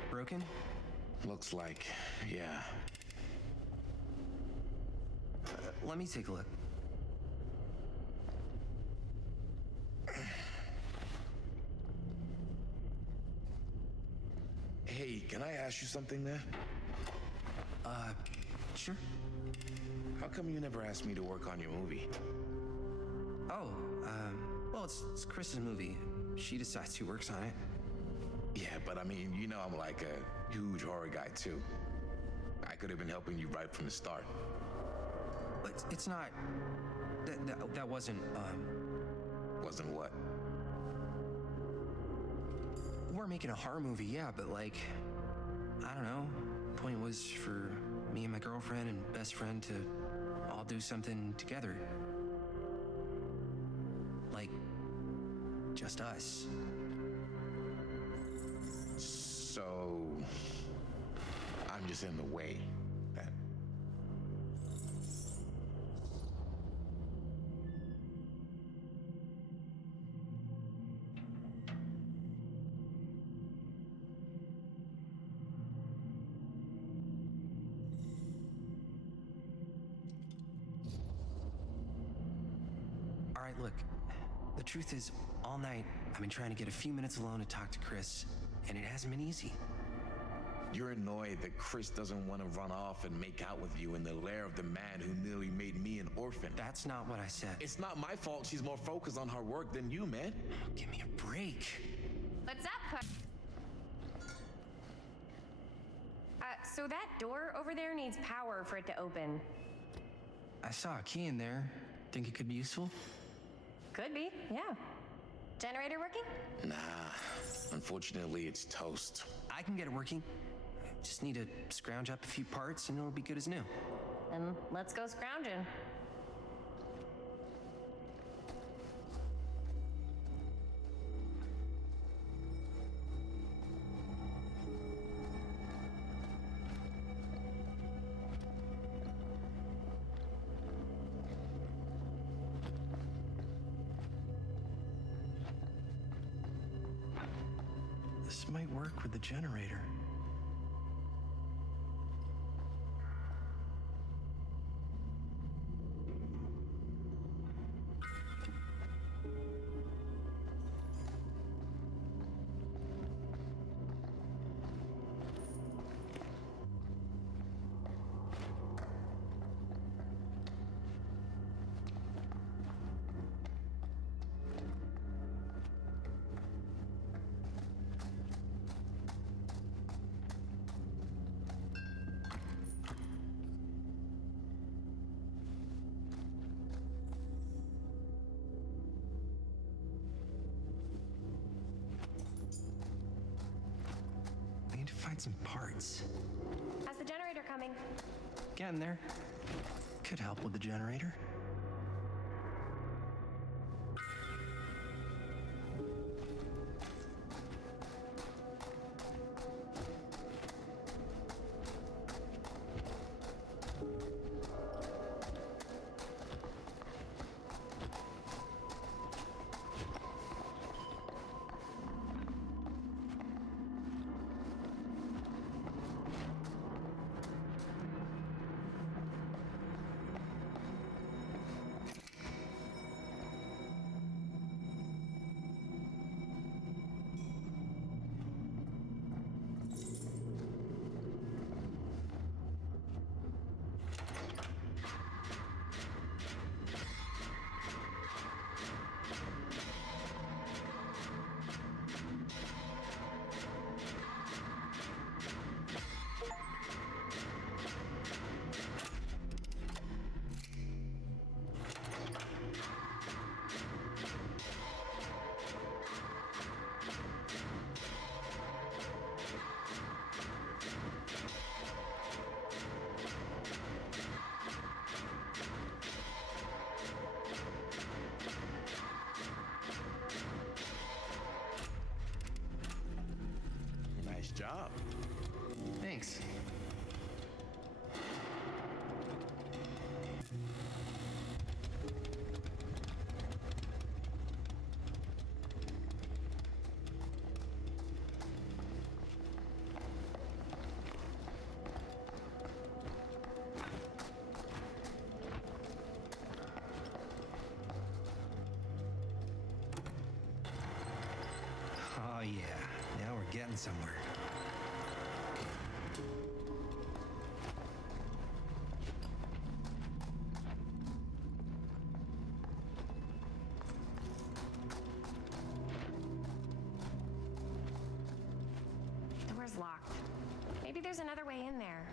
Broken? Looks like, yeah. Let me take a look. Hey, can I ask you something there? Sure. How come you never asked me to work on your movie? Oh, well, it's Chris's movie. She decides who works on it. Yeah, but I mean, you know I'm like a huge horror guy too. I could have been helping you right from the start. But it's not... That wasn't, Wasn't what? We're making a horror movie, yeah, but like... I don't know. Point was for me and my girlfriend and best friend to all do something together. Like... just us. So... I'm just in the way. Then. All right, look. The truth is, all night, I've been trying to get a few minutes alone to talk to Chris, and it hasn't been easy. You're annoyed that Chris doesn't want to run off and make out with you in the lair of the man who nearly made me an orphan. That's not what I said. It's not my fault she's more focused on her work than you, man. Give me a break. What's up, so that door over there needs power for it to open. I saw a key in there. Think it could be useful? Could be, yeah. Generator working? Nah, unfortunately it's toast. I can get it working. Just need to scrounge up a few parts and it'll be good as new. Then let's go scrounging. This might work with the generator. tried some parts. How's the generator coming? Getting there. Could help with the generator. Nice job. Thanks. Oh yeah, now we're getting somewhere. Door's locked. Maybe there's another way in there.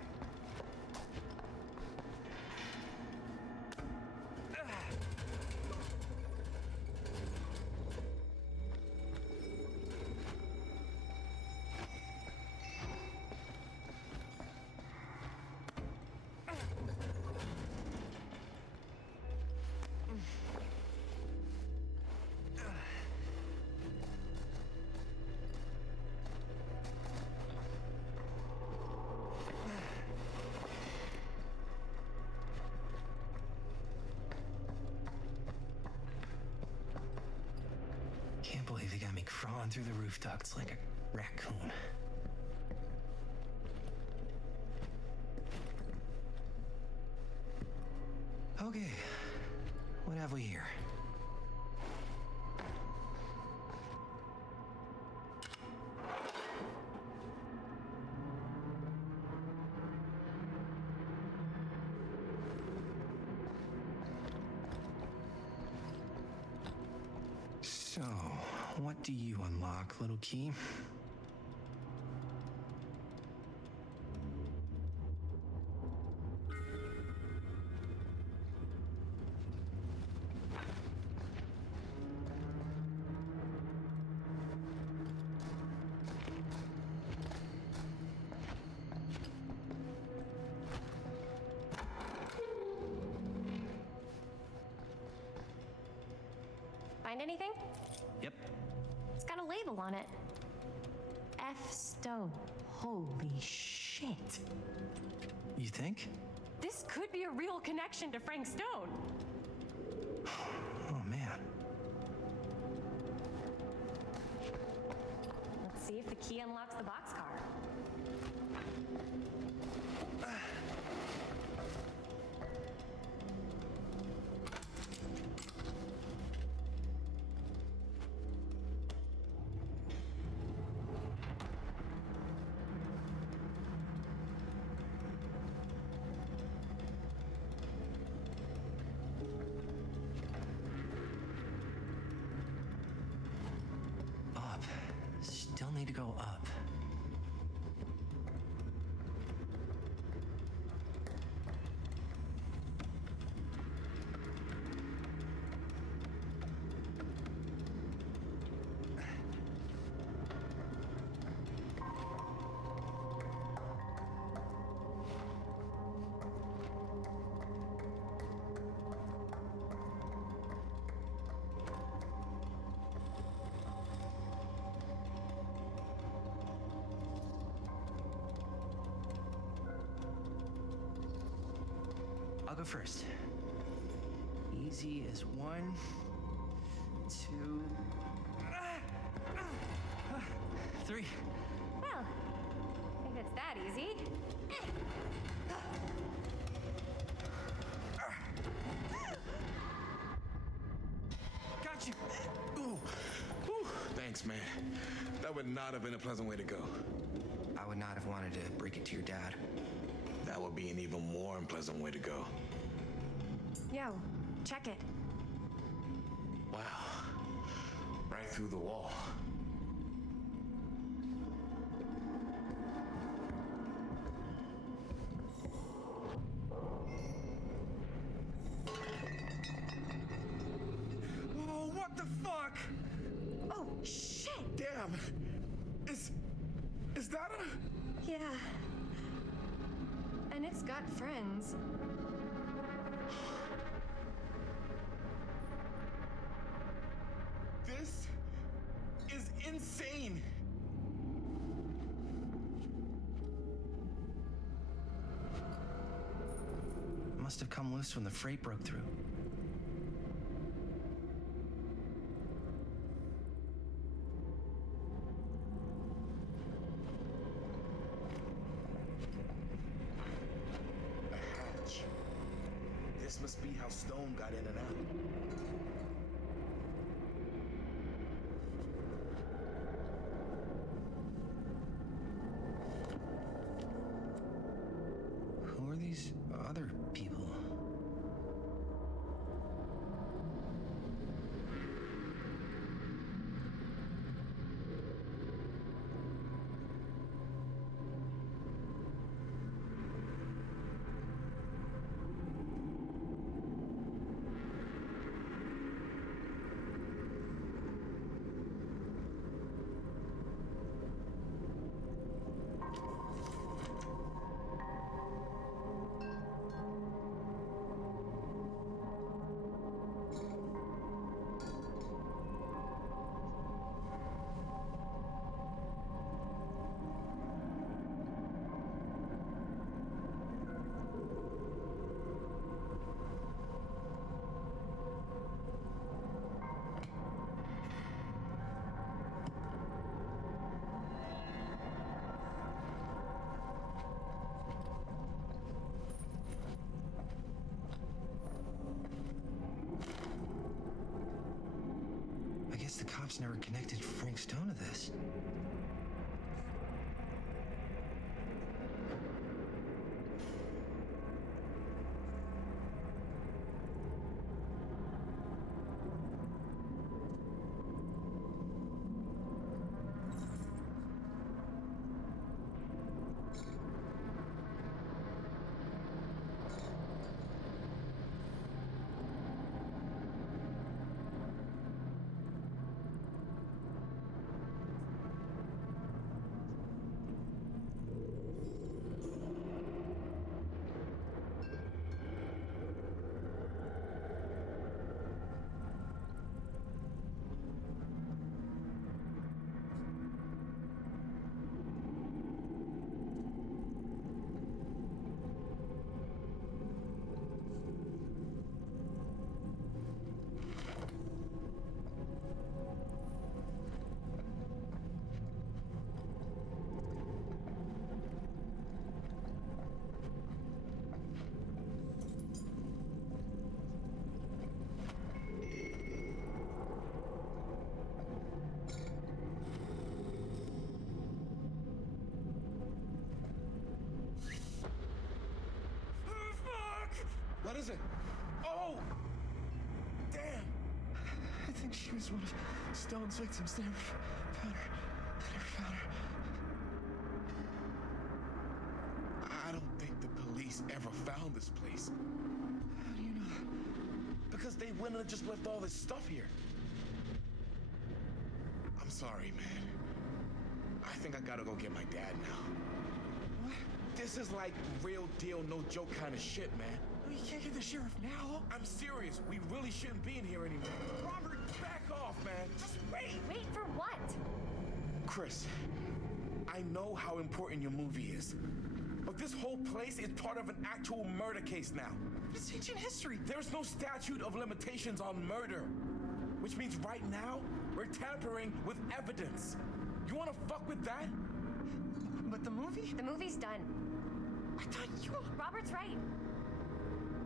Can't believe they got me crawling through the roof ducts like a raccoon. Okay, what have we here? So, what do you unlock, little key? Find anything? Yep. It's got a label on it. F. Stone. Holy shit. You think? This could be a real connection to Frank Stone. Oh man. Let's see if the key unlocks the boxcar. Up. Still need to go up. I'll go first. Easy as 1, 2, 3. Well, if it's that easy. Got you. Ooh. Whew. Thanks, man. That would not have been a pleasant way to go. I would not have wanted to break it to your dad. That would be an even more unpleasant way to go. Yo, check it. Wow. Right through the wall. Oh, what the fuck? Oh, shit! Damn. Is that a... Yeah. And it's got friends. This is insane. Must have come loose when the freight broke through. A hatch. This must be how Stone got in and out. Who are these other people? I guess the cops never connected Frank Stone to this. What is it? Oh! Damn! I think she was one of Stone's victims. They never found her. They never found her. I don't think the police ever found this place. How do you know that? Because they wouldn't have just left all this stuff here. I'm sorry, man. I think I gotta go get my dad now. What? This is like real deal, no joke kind of shit, man. You can't get the sheriff now. I'm serious. We really shouldn't be in here anymore. Robert, back off, man. Just wait. Wait for what? Chris, I know how important your movie is, but this whole place is part of an actual murder case now. It's ancient history. There's no statute of limitations on murder. Which means right now, we're tampering with evidence. You wanna fuck with that? But the movie? The movie's done. I thought you... Robert's right.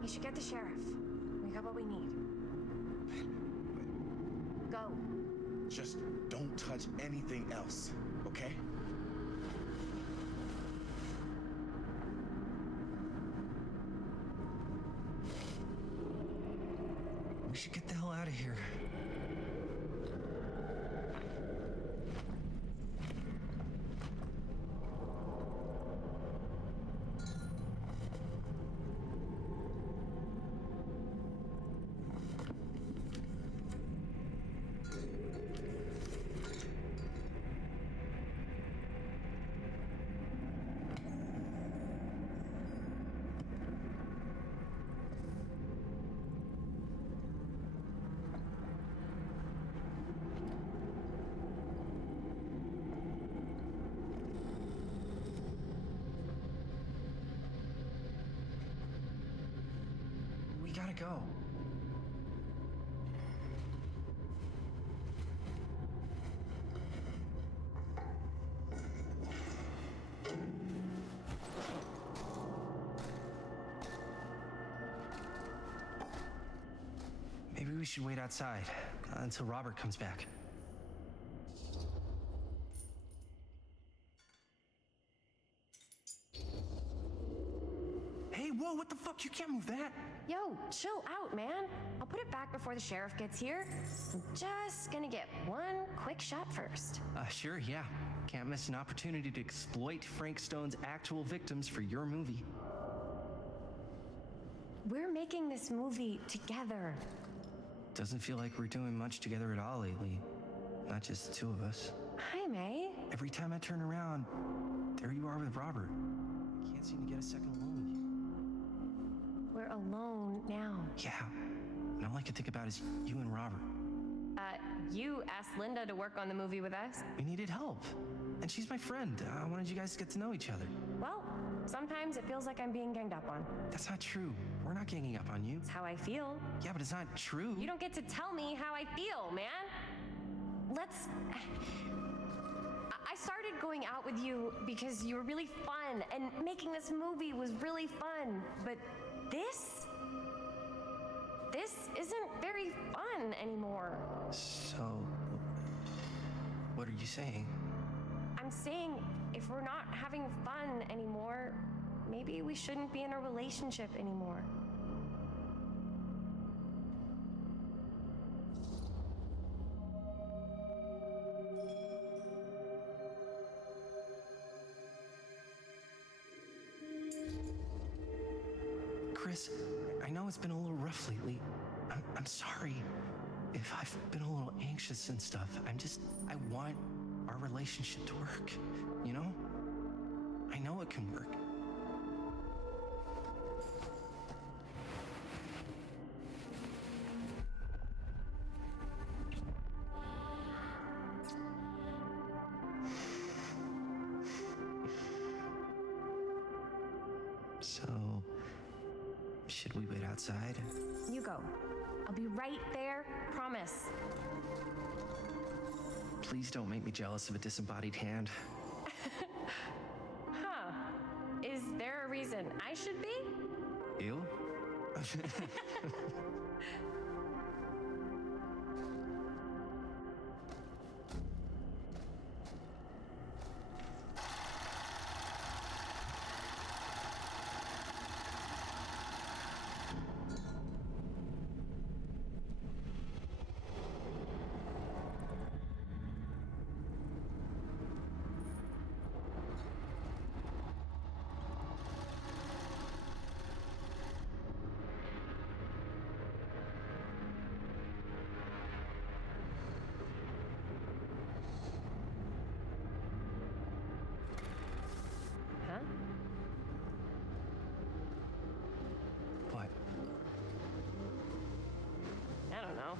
You should get the sheriff. We got what we need. Go. Just don't touch anything else, okay? We should get the hell out of here. We gotta go. Maybe we should wait outside until Robert comes back. Hey, whoa, what the fuck? You can't move that. Yo, chill out, man. I'll put it back before the sheriff gets here. I'm just gonna get one quick shot first. Sure, yeah. Can't miss an opportunity to exploit Frank Stone's actual victims for your movie. We're making this movie together. Doesn't feel like we're doing much together at all lately. Not just the two of us. Hi, May. Every time I turn around, there you are with Robert. Can't seem to get a second alone with you. We're alone now. Yeah. And all I can think about is you and Robert. You asked Linda to work on the movie with us. We needed help. And she's my friend. I wanted you guys to get to know each other. Well, sometimes it feels like I'm being ganged up on. That's not true. We're not ganging up on you. It's how I feel. Yeah, but it's not true. You don't get to tell me how I feel, man. I started going out with you because you were really fun, and making this movie was really fun. But this isn't very fun anymore. So, what are you saying? I'm saying if we're not having fun anymore, maybe we shouldn't be in a relationship anymore. Chris, I know it's been a little rough lately. I'm sorry if I've been a little anxious and stuff. I want our relationship to work, you know? I know it can work. So, should we wait outside? You go. I'll be right there, promise. Please don't make me jealous of a disembodied hand. Huh. Is there a reason I should be? You? Huh? What? I don't know.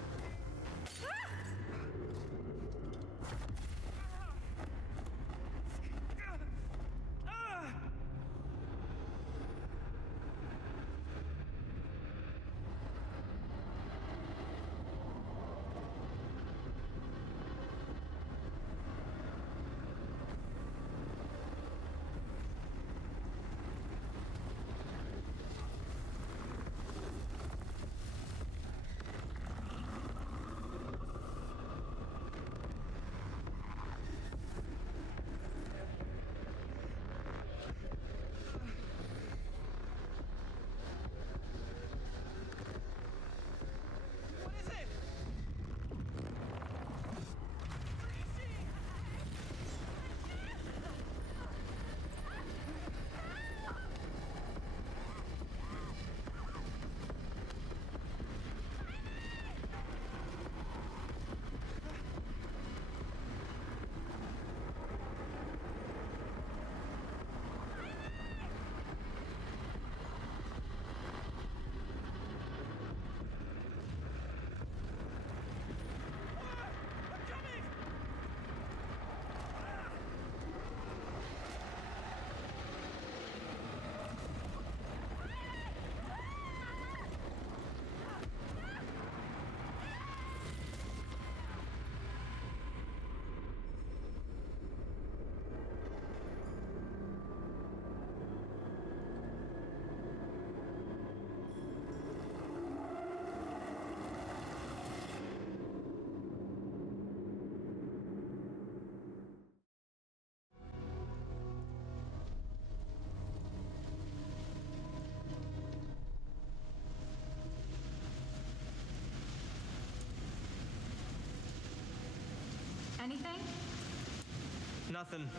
nothing.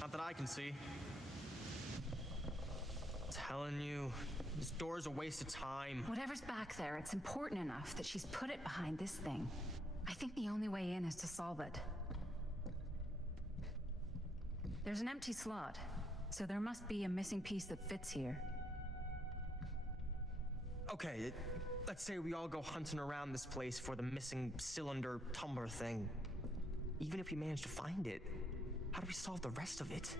Not that I can see. Telling you, this door's a waste of time. Whatever's back there, it's important enough that she's put it behind this thing. I think the only way in is to solve it. There's an empty slot, so there must be a missing piece that fits here. Okay, let's say we all go hunting around this place for the missing cylinder tumbler thing. Even if we manage to find it, how do we solve the rest of it?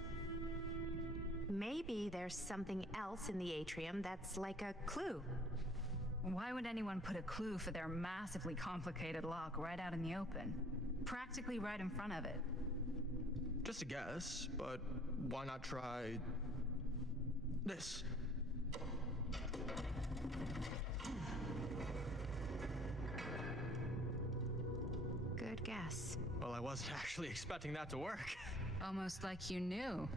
Maybe there's something else in the atrium that's like a clue. Why would anyone put a clue for their massively complicated lock right out in the open? Practically right in front of it. Just a guess, but why not try this? Good guess. Well, I wasn't actually expecting that to work. Almost like you knew.